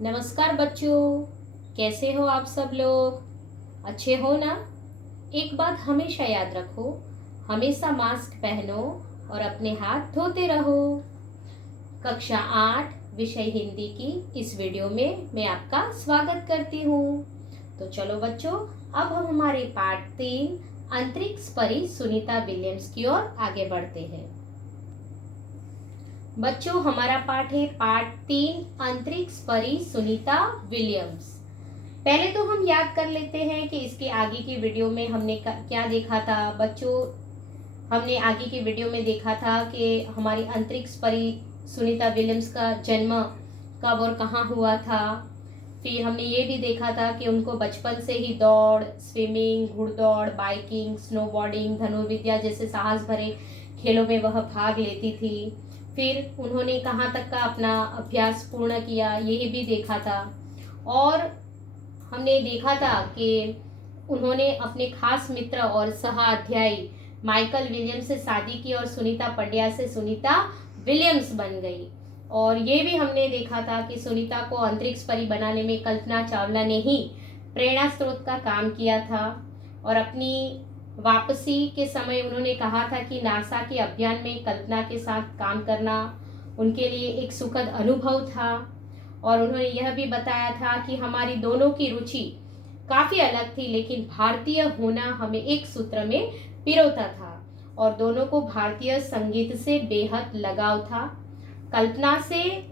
नमस्कार बच्चों, कैसे हो आप सब लोग? अच्छे हो ना? एक बात हमेशा याद रखो, हमेशा मास्क पहनो और अपने हाथ धोते रहो। कक्षा 8 विषय हिंदी की इस वीडियो में मैं आपका स्वागत करती हूँ। तो चलो बच्चों, अब हम हमारे पाठ 3 अंतरिक्ष परी सुनीता विलियम्स की ओर आगे बढ़ते हैं। बच्चों, हमारा पाठ है पाठ 3 अंतरिक्ष परी सुनीता विलियम्स। पहले तो हम याद कर लेते हैं कि इसके आगे की वीडियो में हमने क्या देखा था। बच्चों, हमने आगे की वीडियो में देखा था कि हमारी अंतरिक्ष परी सुनीता विलियम्स का जन्म कब और कहाँ हुआ था। फिर हमने ये भी देखा था कि उनको बचपन से ही दौड़, स्विमिंग, घुड़दौड़, बाइकिंग, स्नोबोर्डिंग, धनुर्विद्या जैसे साहस भरे खेलों में वह भाग लेती थी। फिर उन्होंने कहाँ तक का अपना अभ्यास पूर्ण किया, यही भी देखा था। और हमने देखा था कि उन्होंने अपने खास मित्र और सहाध्यायी माइकल विलियम्स से शादी की और सुनीता पंड्या से सुनीता विलियम्स बन गई। और ये भी हमने देखा था कि सुनीता को अंतरिक्ष परी बनाने में कल्पना चावला ने ही प्रेरणा स्रोत का काम किया था। और अपनी वापसी के समय उन्होंने कहा था कि नासा के अभियान में कल्पना के साथ काम करना उनके लिए एक सुखद अनुभव था। और उन्होंने यह भी बताया था कि हमारी दोनों की रुचि काफी अलग थी, लेकिन भारतीय होना हमें एक सूत्र में पिरोता था और दोनों को भारतीय संगीत से बेहद लगाव था। कल्पना से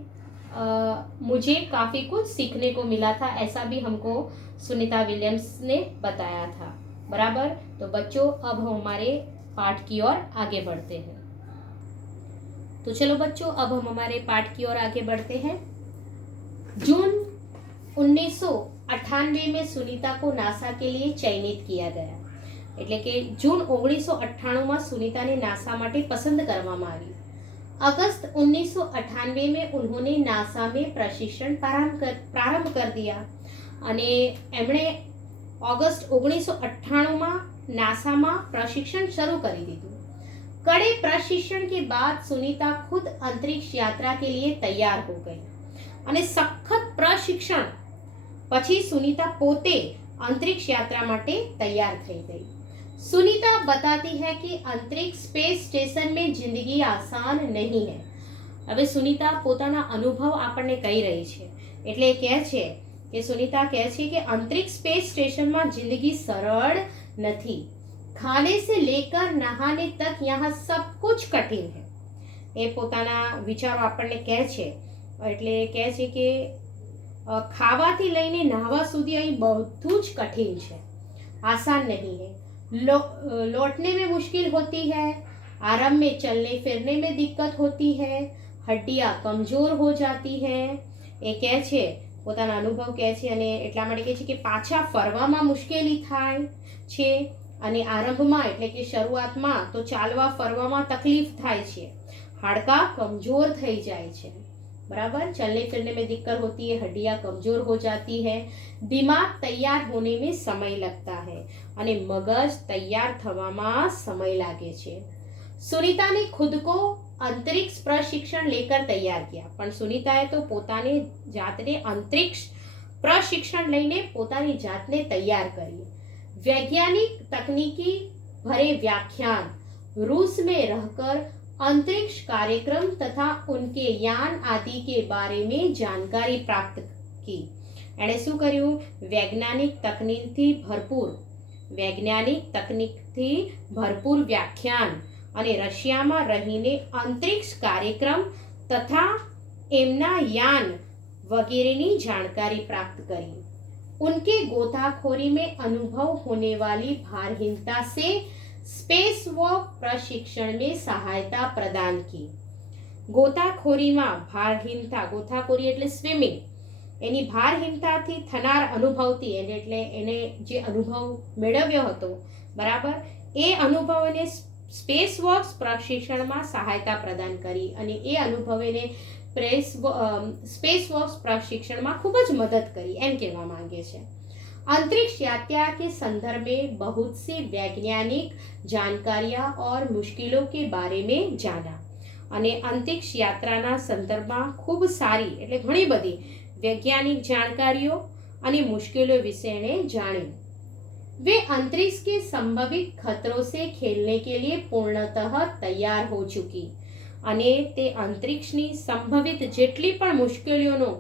मुझे काफी कुछ सीखने को मिला था, ऐसा भी हमको सुनीता विलियम्स ने बताया था। बराबर। तो बच्चों, अब हम हमारे पाठ की ओर आगे बढ़ते हैं। तो चलो बच्चों, अब हम हमारे पाठ की ओर आगे बढ़ते हैं। जून 1998 में सुनीता को नासा के लिए चयनित किया गया। એટલે કે જૂન 1998 માં સુનીતાને નાસા માટે પસંદ કરવામાં આવી। अगस्त 1998 में उन्होंने नासा में प्रशिक्षण प्रारंभ कर दिया અને એમણે ઓગસ્ટ 1998 માં નાસામાં પ્રશિક્ષણ શરૂ કરી દીધું। कड़े प्रशिक्षण के बाद सुनीता खुद अंतरिक्ष यात्रा के लिए तैयार हो गई અને સખત પ્રશિક્ષણ પછી સુनीता પોતે अंतरिक्ष यात्रा માટે તૈયાર થઈ ગઈ। सुनीता बताती है कि अंतरिक्ष स्पेस स्टेशन में जिंदगी आसान नहीं है। હવે સુનીતા પોતાના અનુભવ આપણને કહી રહી છે, એટલે કહે છે કે સુનીતા કહે છે કે અંતરિક્ષ સ્પેસ સ્ટેશનમાં जिंदगी सरल નથી। खाने से लेकर नहाने तक यहाँ सब कुछ कठिन है। એ પોતાના વિચારો આપણને કહે છે, એટલે કહે છે કે ખાવાથી લઈને નહાવા સુધી અહીં બધું જ કઠિન છે, आसान नहीं है। लौटने में मुश्किल होती है, आराम में चलने फिरने में दिक्कत होती है, हड्डियां कमजोर हो जाती है। એ કહે છે, પોતાના અનુભવ કહે છે અને એટલા માટે કહે છે કે પાછા ફરવામાં મુશ્કેલી થાય છે અને આરંભમાં એટલે કે શરૂઆતમાં તો ચાલવા ફરવામાં તકલીફ થાય છે, હાડકા કમજોર થઈ જાય છે। बराबर। चलने फिरने में दिक्कत होती है, हड्डियां कमजोर हो जाती है, दिमाग तैयार होने में समय लगता है અને મગજ તૈયાર થવામાં સમય લાગે છે। સુનીતા ने खुद को अंतरिक्ष प्रशिक्षण लेकर तैयार किया, પણ સુનીતાએ તો પોતાની જાતને अंतरिक्ष प्रशिक्षण લઈને પોતાની જાતને તૈયાર કરી। वैज्ञानिक तकनीकी भरे व्याख्यान, रूस में रहकर अंतरिक्ष कार्यक्रम तथा उनके यान आदि के बारे में जानकारी प्राप्त की। एणे શું કર્યું? વૈજ્ઞાનિક તકનીકથી ભરપૂર વ્યાખ્યાન અને રશિયામાં રહીને અંતરિક્ષ કાર્યક્રમ તથા એમના यान वगैरह जानकारी प्राप्त करी। उनके गोताखोरी में अनुभव होने वाली भारहीनता से स्पेस वॉक प्रशिक्षण में सहायता प्रदान की। गोताखोरीમાં ભારહીનતા, ગોતાખોરી એટલે સ્વિમિંગ, એની ભારહીનતાથી થનાર અનુભવથી એટલે એને જે અનુભવ મેળવ્યો હતો, બરાબર, એ અનુભવને સ્પેસ વોક્સ પ્રશિક્ષણમાં સહાયતા પ્રદાન કરી અને એ અનુભવેને સ્પેસ વોક્સ પ્રશિક્ષણમાં ખૂબ જ મદદ કરી, એમ કહેવા માંગે છે। अंतरिक्ष यात्रा के संदर्भ में बहुत सी वैज्ञानिक जानकारियां और मुश्किलों के बारे में जाना અને અંતરિક્ષ યાત્રાના સંદર્ભમાં ખૂબ સારી એટલે ઘણી બધી वैज्ञानिक जानकारियों અને મુશ્કેલીઓ વિશે એણે જાણ્યું. वे अंतरिक्ष के संभावित खतरों से खेलने के लिए पूर्णतः तैयार हो चुकी અને તે અંતરિક્ષની સંભવિત જેટલી પણ મુશ્કેલીઓનો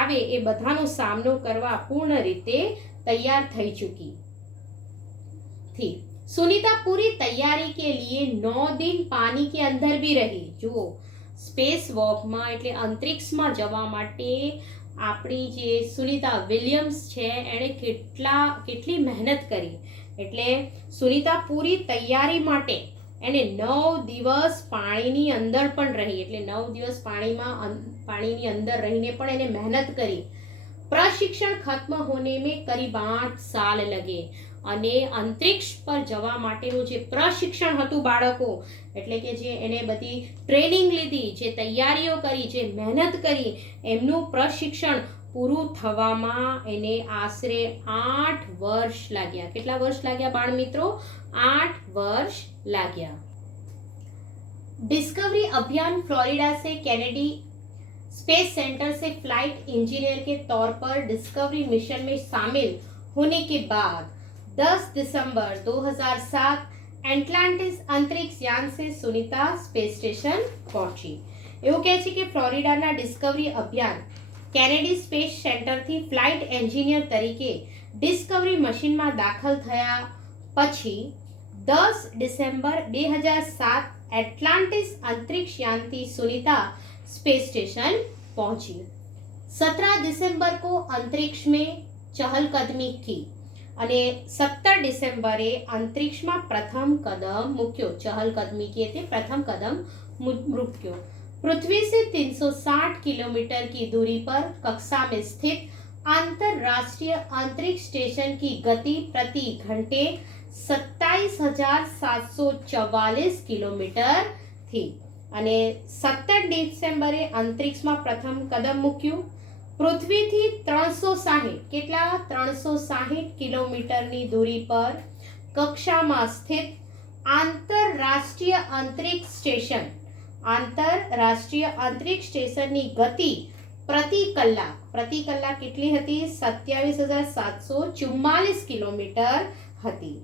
આવે એ બધાનો સામનો કરવા પૂર્ણ રીતે તૈયાર થઈ ચૂકી थी. सुनीता पूरी तैयारी के लिए 9 दिन पानी के अंदर भी रही. જુઓ, સ્પેસ વોકમાં એટલે અંતરિક્ષમાં જવા માટે આપણી જે સુનિતા વિલિયમ્સ છે એણે કેટલી મહેનત કરી. એટલે સુનિતા પૂરી તૈયારી માટે એને 9 દિવસ પાણીની અંદર પણ રહી. એટલે 9 દિવસ પાણીની અંદર રહીને પણ એને મહેનત કરી. प्रशिक्षण खत्म होने में करीब 8 साल लगे અને અંતરિક્ષ પર જવા માટેનું જે પ્રશિક્ષણ હતું બાળકો એટલે કે જે એને બધી ટ્રેનિંગ લીધી, જે તૈયારીઓ કરી, જે મહેનત કરી, એમનું પ્રશિક્ષણ પૂરું થવામાં એને આશરે 8 વર્ષ લાગ્યા. કેટલા વર્ષ લાગ્યા બાળ મિત્રો? 8 વર્ષ લાગ્યા. डिस्कवरी अभियान फ्लोरिडा से कैनेडी स्पेस सेंटर से फ्लाइट इंजीनियर के तौर पर डिस्कवरी मिशन में शामिल होने के बाद 10 दिसंबर 2007 एटलांटिस अंतरिक्ष यान से सुनीता स्पेस स्टेशन पहुंची. એવું કહે છે કે ફ્લોરિડાના ડિસ્કવરી અભિયાન કેનેડી સ્પેસ સેન્ટરથી ફ્લાઇટ એન્જિનિયર તરીકે ડિસ્કવરી મશીનમાં દાખલ થયા પછી 10 ડિસેમ્બર 2007 एटलांटिस अंतरिक्ष यान थी सुनीता स्पेस स्टेशन पहुंची. 17 दिसंबर को अंतरिक्ष में चहलकदमी की અને 17 ડિસેમ્બરે અંતરિક્ષમાં પ્રથમ કદમ મૂક્યો. ચહલકદમી की તે પ્રથમ કદમ મૂક્યો. पृथ्वी से 360 किलोमीटर की दूरी पर कक्षा में स्थित अंतरराष्ट्रीय अंतरिक्ष स्टेशन की गति प्रति घंटे 27,744 કિલોમીટર थी. અને 17 ડિસેમ્બરે અંતરિક્ષમાં પ્રથમ કદમ મૂક્યું. પૃથ્વીથી 360 કેટલા 360 કિલોમીટરની દૂરી પર કક્ષામાં સ્થિત આંતરરાષ્ટ્રીય અંતરિક્ષ સ્ટેશનની ગતિ પ્રતિ કલાક કેટલી હતી? 27,744 કિલોમીટર હતી.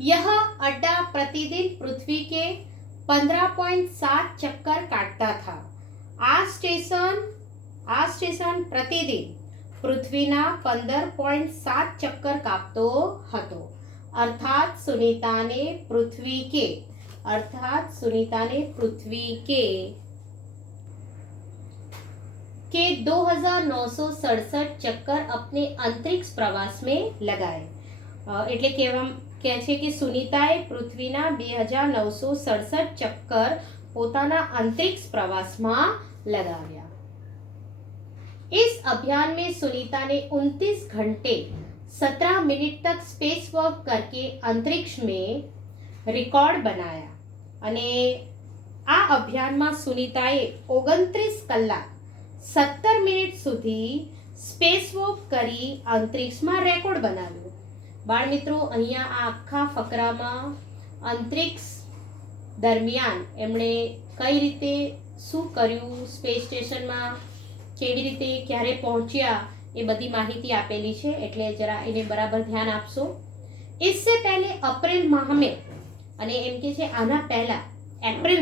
यह अड्डा प्रतिदिन पृथ्वी के 15.7 चक्कर काटता था. આ સ્ટેશન પ્રતિદિન પૃથ્વીના 15.7 ચક્કર કાપતો હતો. अर्थात सुनीताने पृथ्वी के 2,967 चक्कर अपने अंतरिक्ष प्रवास में लगाए. એટલે કહે છે કે સુનિતાએ પૃથ્વીના 2,967 ચક્કર પોતાના અંતરિક્ષ પ્રવાસમાં लगाया. इस अभियान में सुनीता ने 29 घंटे 17 मिनट तक स्पेस वॉक करके अंतरिक्ष में रिकॉर्ड बनाया. અને આ અભિયાનમાં સુનિતાએ 29 કલાક 17 મિનિટ સુધી સ્પેસ વોક કરી અંતરિક્ષમાં રેકોર્ડ બનાવ્યો. બાળ મિત્રો, અહીંયા આ આખા ફકરામાં અંતરિક્ષ દરમિયાન એમણે કઈ રીતે શું કર્યું, સ્પેસ સ્ટેશનમાં કેવી રીતે ક્યારે પહોંચ્યા એ બધી માહિતી આપેલી છે. એટલે જરા એને બરાબર ધ્યાન આપશો. इससे पहले अप्रैल माह में અને એમ કે છે આના પહેલા એપ્રિલ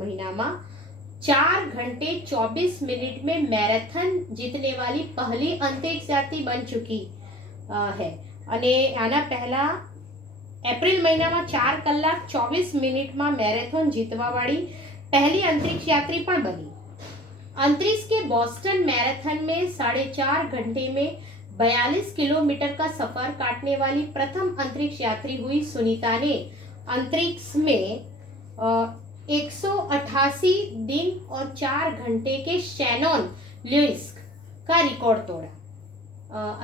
મહિનામાં 4 घंटे 24 मिनट में मैराथन जीतने वाली पहली अंतरिक्ष यात्री बन चुकी है. અને આના પહેલા એપ્રિલ મહિનામાં 4 કલાક 24 મિનિટમાં મેરેથોન જીતવાવાળી पहली अंतरिक्ष यात्री પણ बनी. अंतरिक्ष के बोस्टन मैराथन में 4.5 घंटे में 42 किलोमीटर का सफर काटने वाली प्रथम अंतरिक्ष यात्री हुई सुनीता ने अंतरिक्ष में 188 दिन और 4 घंटे के શેનોન લ્યુઇસ का रिकॉर्ड तोड़ा.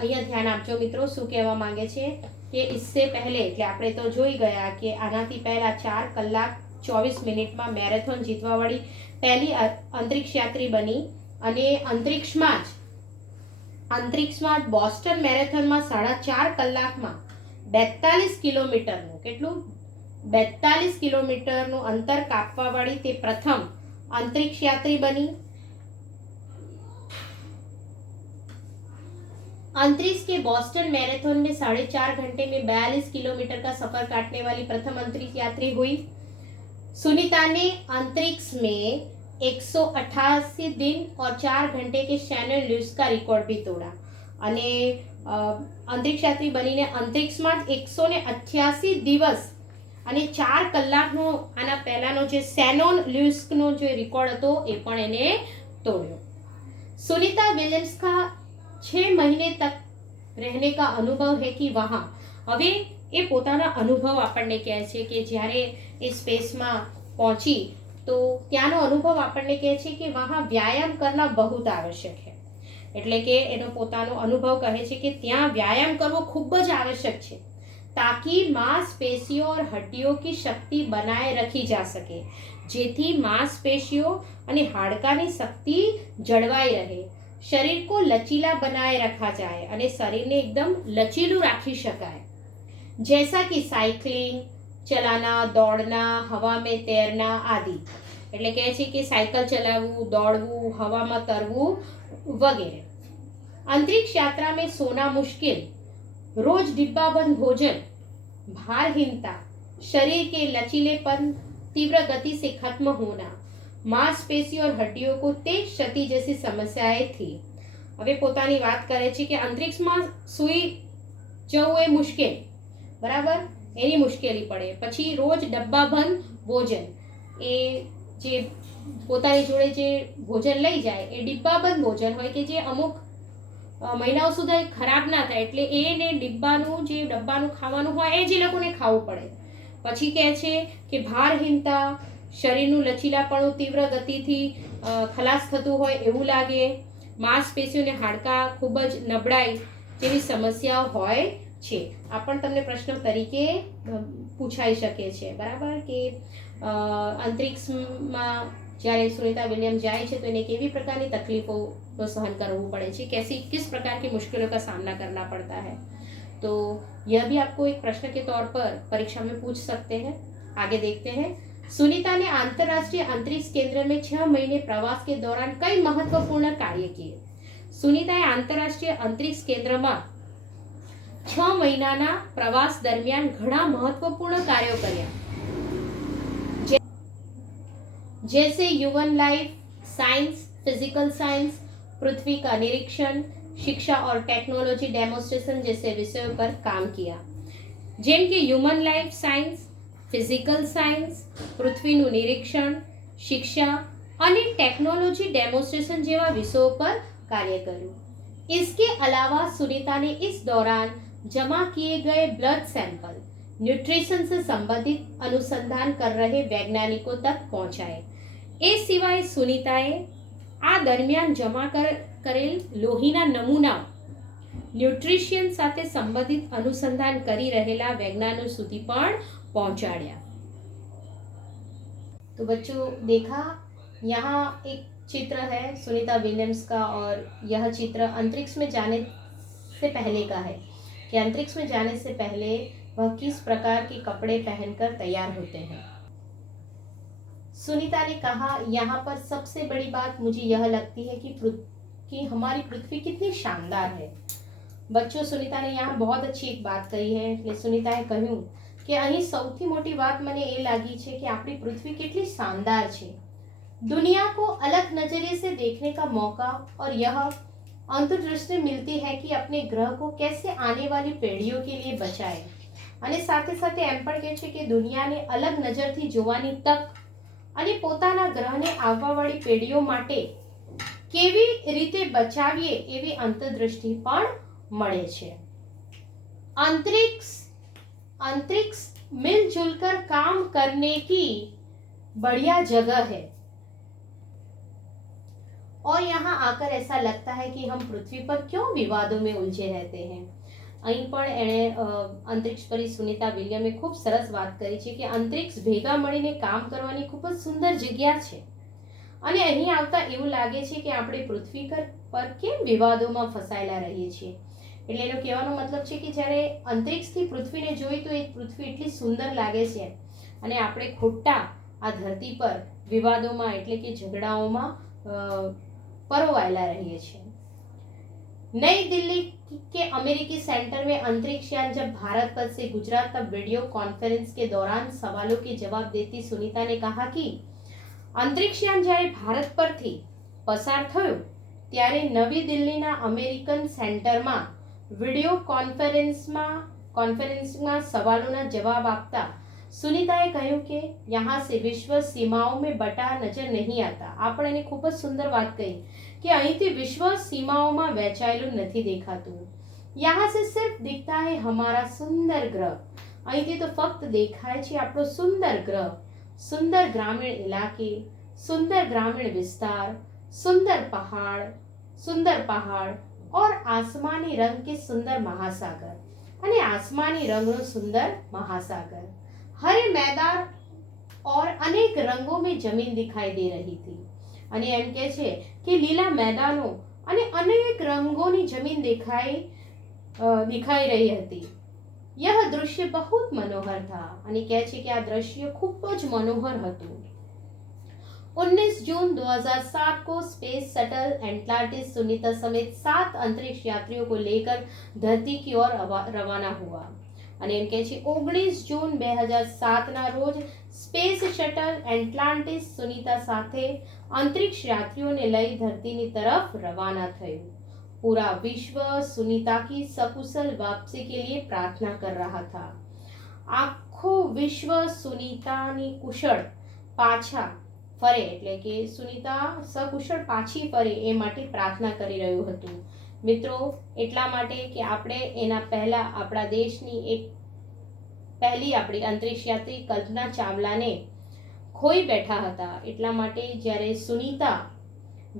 અહીંયા ધ્યાન આપજો મિત્રો, શું કહેવા માંગે છે કે इससे पहले એટલે આપણે તો જોઈ ગયા કે આનાથી પહેલા 4 કલાક 24 મિનિટમાં મેરેથોન જીતવાવાળી પહેલી અંતરિક્ષ યાત્રી બની. અને અંતરિક્ષમાં જ બોસ્ટન મેરેથોનમાં 4.5 કલાકમાં 42 કિલોમીટરનું કેટલું 42 કિલોમીટરનું અંતર કાપવાવાળી તે પ્રથમ અંતરિક્ષ યાત્રી બની. अंतरिक्ष के बॉस्टन मैराथन में 4.5 घंटे में 42 किलोमीटर का सफर काटने वाली प्रथम अंतरिक्ष यात्री हुई। सुनीता ने अंतरिक्ष में 188 दिन और 4 घंटे के શેનન લ્યુસ का रिकॉर्ड भी तोड़ा અને અંતરિક્ષ યાત્રી બનીને અંતરિક્ષમાં 188 દિવસ અને 4 કલાકનો આના પહેલાનો જે શેનન લ્યુસનો જે રેકોર્ડ હતો એ પણ એને तोड़ो। सुनीता विलियम्स का 6 महीने तक रहने का अनुभव है कि वहाँ હવે એ પોતાના અનુભવ આપણને કહે છે કે જ્યારે એ સ્પેસમાં પહોંચી તો ત્યાંનો અનુભવ આપણને કહે છે કે વहाँ व्यायाम करना बहुत आवश्यक है। એટલે કે એનો પોતાનો અનુભવ કહે છે કે ત્યાં વ્યાયામ કરવો ખૂબ જ આવશ્યક છે ताकि માંસપેશીઓ और हड्डियों की शक्ति बनाए रखी जा सके, જેથી માંસપેશીઓ અને હાડકાની શક્તિ જળવાઈ રહે, शरीर को लचीला बनाए रखा जाए અને શરીરને એકદમ લચીલું રાખી શકાય। जैसा कि साइकिलिंग, चलाना, दौड़ना, हवा में तैरना आदि। એટલે કહે છે કે સાયકલ ચલાવવું, દોડવું, હવામાં તરવું વગેરે। अंतरिक्ष यात्रा में सोना मुश्किल, रोज डिब्बाबंद भोजन, भारहीनता, शरीर के लचीलेपन, तीव्र गति से खत्म होना, मांसपेशी और हड्डियों को तेज क्षति जैसी समस्याएं थी। હવે પોતાની વાત કરે છે કે અંતરિક્ષમાં સૂઈ જવું એ મુશ્કેલ, બરાબર, એની મુશ્કેલી પડે। પછી રોજ ડબ્બાબંધ ભોજન, એ જે પોતાની જોડે જે ભોજન લઈ જાય એ ડિબ્બાબંધ ભોજન હોય કે જે અમુક મહિનાઓ સુધી ખરાબ ના થાય, એટલે એને ડબ્બાનું ખાવાનું હોય એ જ એ લોકોને ખાવું પડે। પછી કહે છે કે ભારહીનતા, શરીરનું લચીલાપણું તીવ્ર ગતિથી ખલાસ થતું હોય એવું લાગે, માંસપેશીઓને હાડકા ખૂબ જ નબળાઈ જેવી સમસ્યાઓ હોય છે। આ પણ તમને પ્રશ્ન તરીકે પૂછાઈ શકે છે, બરાબર, કે અંતરિક્ષમાં જ્યારે सुनीता विलियम्स जाए છે तो इन्हें केवी प्रकार की तकलीफों को सहन करना पड़े છે, किस प्रकार की मुश्किलों का सामना करना पड़ता है। तो यह भी आपको एक प्रश्न के तौर पर परीक्षा में पूछ सकते हैं। आगे देखते हैं। सुनीता ने अंतर्राष्ट्रीय अंतरिक्ष केंद्र में 6 महीने प्रवास के दौरान कई महत्वपूर्ण कार्य किए। सुनीताए अंतर्राष्ट्रीय अंतरिक्ष केंद्र में 6 महीनाना प्रवास दरमियान घણા महत्वपूर्ण कार्यों કર્યા, जैसे human life science, physical science, पृथ्वी का निरीक्षण, शिक्षा और टेक्नोलॉजी डेमोन्स्ट्रेशन जैसे विषयों पर काम किया। જેમ કે human life science, physical science, પૃથ્વીનું નિરીક્ષણ, શિક્ષા અને ટેકનોલોજી डेमोन्स्ट्रेशन જેવા વિષયો पर कार्य કર્યું। इसके अलावा सुनीता ने इस दौरान जमा किए गए ब्लड सैंपल न्यूट्रिशन से संबंधित अनुसंधान कर रहे वैज्ञानिकों तक पहुंचाए। એ સિવાય સુનીતાએ આ દરમિયાન જમા કરેલ લોહીના નમૂના ન્યુટ્રિશન સાથે સંબંધિત अनुसंधान કરી રહેલા વૈજ્ઞાનિકો સુધી પણ પહોંચાડ્યા। तो बच्चों देखा, यहाँ एक चित्र है सुनीता विलियम्स का और यह चित्र अंतरिक्ष में जाने से पहले का है कि अंतरिक्ष में जाने से पहले वह किस प्रकार के कपड़े पहनकर तैयार होते हैं। सुनीता ने कहा, यहाँ पर सबसे बड़ी बात मुझे यह लगती है कि हमारी पृथ्वी कितनी शानदार है। बच्चों, सुनीता ने यहाँ बहुत अच्छी एक बात कही है। એટલે સુનીતાએ કહ્યું કે અહીં સૌથી મોટી વાત મને એ લાગી છે કે આપણી પૃથ્વી કેટલી શાનદાર છે। दुनिया को अलग नजरिए से देखने का मौका और यह अंतर्दृष्टि मिलती है कि अपने ग्रह को कैसे आने वाली पीढ़ियों के लिए बचाए। અને સાથે સાથે એમ પણ કહે છે કે દુનિયાને અલગ નજરથી જોવાની તક અને પોતાના ગ્રહને આવવાવાળી પેઢીઓ માટે કેવી રીતે બચાવીએ એવી અંતર્દૃષ્ટિ પણ મળે છે। अंतरिक्ष मिलजुल कर काम करने की बढ़िया जगह है और यहाँ आकर ऐसा लगता है कि हम पृथ्वी पर क्यों विवादों में उलझे रहते हैं। અહીં પણ એણે અંતરિક્ષ પરી સુનીતા વિલિયમે ખૂબ સરસ વાત કરી છે કે અંતરિક્ષ ભેગા મળીને કામ કરવાની ખૂબ જ સુંદર જગ્યા છે અને અહીં આવતા એવું લાગે છે કે આપણે પૃથ્વી પર કેમ વિવાદોમાં ફસાયેલા રહીએ છીએ। એટલે એનો કહેવાનો મતલબ છે કે જ્યારે અંતરિક્ષથી પૃથ્વીને જોઈ તો એ પૃથ્વી એટલી સુંદર લાગે છે અને આપણે ખોટા આ ધરતી પર વિવાદોમાં એટલે કે ઝઘડાઓમાં પરોવાયેલા રહીએ છીએ। नई दिल्ली के अमेरिकी सेंटर में अंतरिक्ष यान जब भारत पर से गुजरा तब वीडियो कॉन्फ्रेंस के दौरान सवालों के जवाब देती सुनीता ने कहा कि अंतरिक्ष यान જ્યારે ભારત પરથી પસાર થયું ત્યારે નવી દિલ્હીના અમેરિકન સેન્ટરમાં વિડિયો કોન્ફરન્સમાં સવાલોના જવાબ આપતા સુનિતાએ કહ્યું કે यहाँ से विश्व सीमाओं में बटा नजर नहीं आता। આપણે એને ખૂબ જ સુંદર વાત કહી કે અહીંથી વિશ્વ સીમાઓમાં વહેંચાયેલું નથી દેખાતું। यहाँ से सिर्फ दिखता है हमारा सुंदर ग्रह। અહીંથી તો ફક્ત દેખાય છે આપણો સુંદર ગ્રહ, सुंदर ग्रामीण इलाके, सुंदर ग्रामीण विस्तार, सुंदर पहाड़ और आसमानी रंग के सुंदर महासागर અને આસમાની રંગનો સુંદર મહાસાગર। हरे मैदान और अनेक रंगों में जमीन दिखाई दे रही थी। અને એમ કહે છે કે લીલા મેદાનો અને અનેક રંગોની જમીન દેખાઈ રહી હતી। यह दृश्य बहुत मनोहर था। અને કહે છે કે આ દ્રશ્ય ખૂબ જ મનોહર હતું। 19 जून 2007 को स्पेस शटल एटलांटिस सुनीता समेत 7 अंतरिक्ष यात्रियों को लेकर धरती की ओर रवाना हुआ। અને એમ કહે છે 19 જૂન 2007ના રોજ સ્પેસ શટલ એટલાન્ટિસ સુનિતા સાથે અંતરિક્ષ યાત્રીઓને લઈ ધરતીની તરફ રવાના થયું। पूरा विश्व सुनीता की सकुशल वापसी के लिए प्रार्थना कर रहा था। આખો વિશ્વ સુનિતાની કુશળ પાછા ફરે એટલે કે સુનિતા સકુશળ પાછી ફરે એ માટે પ્રાર્થના કરી રહ્યું હતું। મિત્રો એટલા માટે કે આપણે એના પહેલા આપણા દેશની એક પહેલી આપણી અંતરિક્ષ યાત્રી કલ્પના ચાવલાને ખોઈ બેઠા હતા। એટલા માટે જ્યારે સુનિતા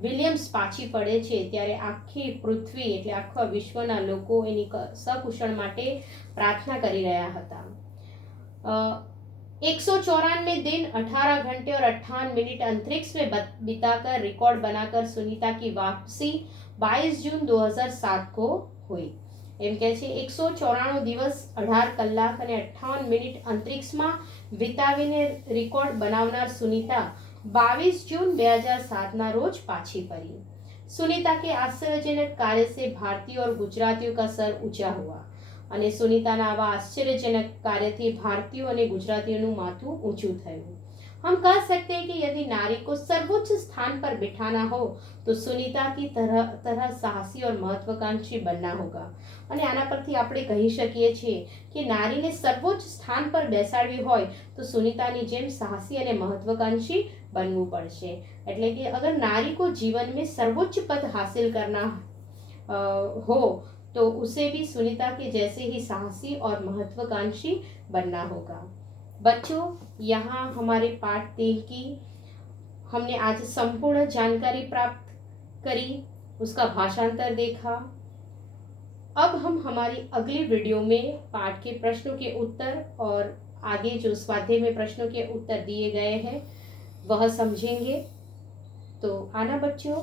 વિલિયમ્સ પાછી પડે છે ત્યારે આખી પૃથ્વી એટલે આખા વિશ્વના લોકો એની સકુશળ માટે પ્રાર્થના કરી રહ્યા હતા। 194 दिन 18 घंटे और 58 मिनट अंतरिक्ष में बिताकर रिकॉर्ड बनाकर सुनीता की वापसी 22 जून 2007 को हुई। એમ કહે છે 194 દિવસ 18 કલાક અને 58 મિનિટ અંતરિક્ષમાં વિતાવીને રેકોર્ડ બનાવનાર સુનિતા 22 जून 2007 रोज पाछी फरी। सुनीता के आश्चर्यजनक कार्य से भारतीय और गुजरातियों का सर ऊंचा हुआ। અને સુનિતાના આવા આશ્ચર્યજનક કાર્યથી ભારતીયો અને ગુજરાતીઓનું માથું ઊંચું થયું। हम कह सकते हैं कि यदि नारी को सर्वोच्च स्थान पर बिठाना हो तो सुनीता की तरह साहसी और महत्वाकांक्षी बनना होगा। અને આના પરથી આપણે કહી શકીએ છીએ કે નારીને સર્વોચ્ચ સ્થાન પર બેસાડવી હોય તો સુનિતાની જેમ સાહસી અને महत्वाकांक्षी बनવું પડશે। એટલે કે अगर नारी को जीवन में सर्वोच्च पद हासिल करना हो तो उसे भी सुनीता के जैसे ही साहसी और महत्वाकांक्षी बनना होगा। बच्चों यहाँ हमारे पाठ 3 की हमने आज संपूर्ण जानकारी प्राप्त करी, उसका भाषांतर देखा। अब हम हमारी अगली वीडियो में पाठ के प्रश्नों के उत्तर और आगे जो स्वाध्याय में प्रश्नों के उत्तर दिए गए हैं वह समझेंगे। तो आना बच्चों।